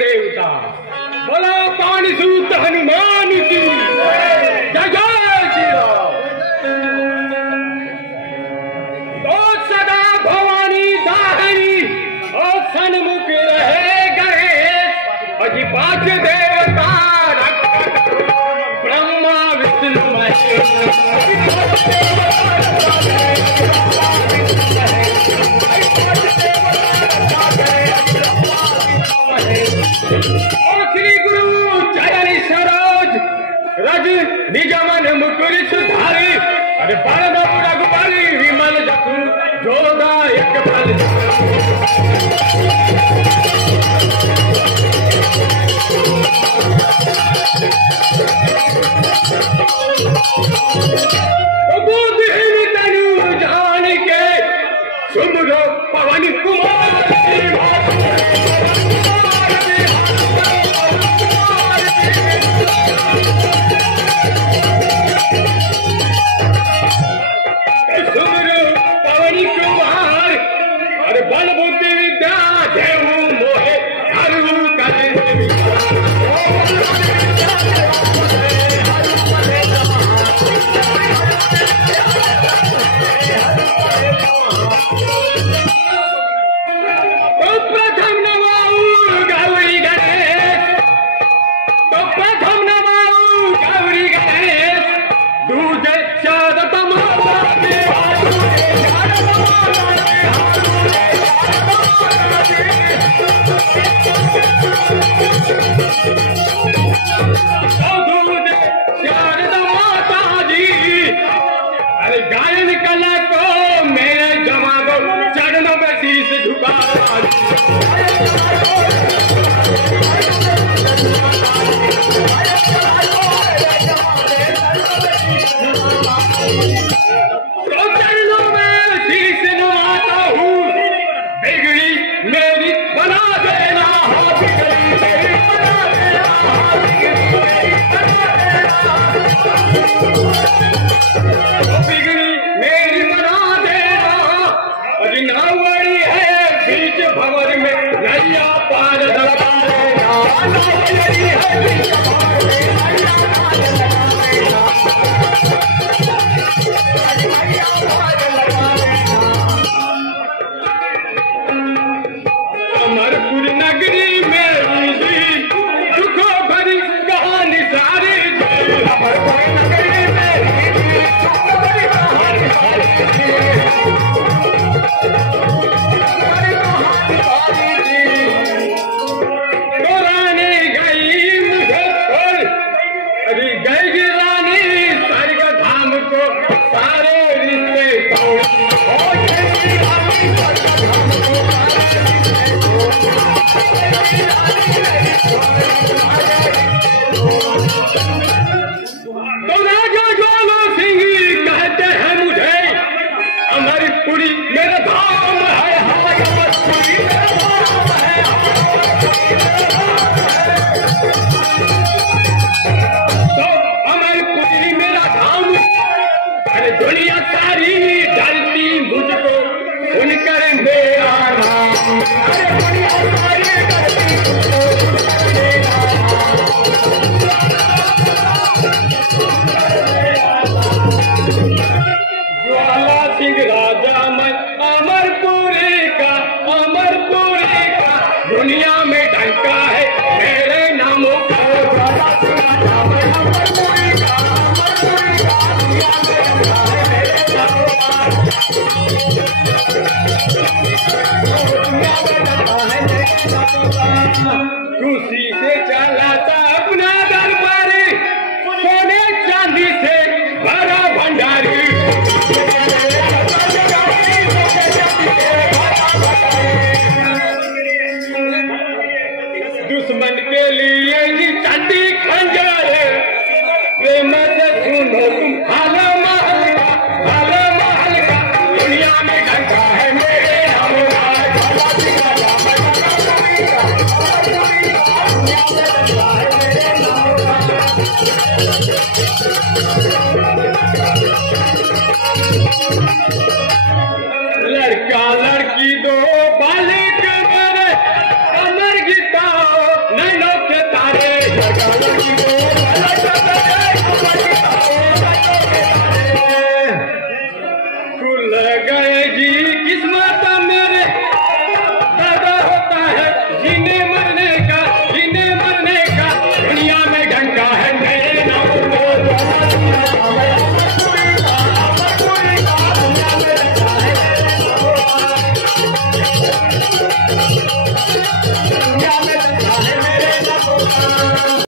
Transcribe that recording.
देवता बोला पानी सूत हनुमान की जय जय श्री राम। तो सदा भवानी दाहिनी और सन्मुख रहे गणेश अजी पांच देवता ब्रह्मा विष्णु महेश श्री गुरु चरण सरोज रज निगमन मुकुर सुधारी अरे परम रघुबली विमल जसु जोदायक फल बुद्धिहीन तनु जान के सुमरो पवन कुमार बल बुद्धि विद्या देहु मोहे हरु करे तो प्रथम नमाऊ गौरी गणेश तो प्रथम नमाऊ गौरी गणेश दूजे शारदम गायन कला को मेरे जमा को चरणों में शीश झुका तो चरणों में शीश नवाता हूँ बिगड़ी मेरी बना देना नावड़ी है बीच भंवर में नैया पार लगा अमरपुर नगरी में दुखों भरी कहानी सारी अमरपुर नगरी में दुनिया सारी डरती मुझको सुनकर मेरा नाम दुनिया सारी डरती ज्वाला सिंह राजा मैं अमरपुरी का दुनिया में डंका है मेरे नामों का ज्वाला सिंह राजा मैं अमरपुरी का खुशी से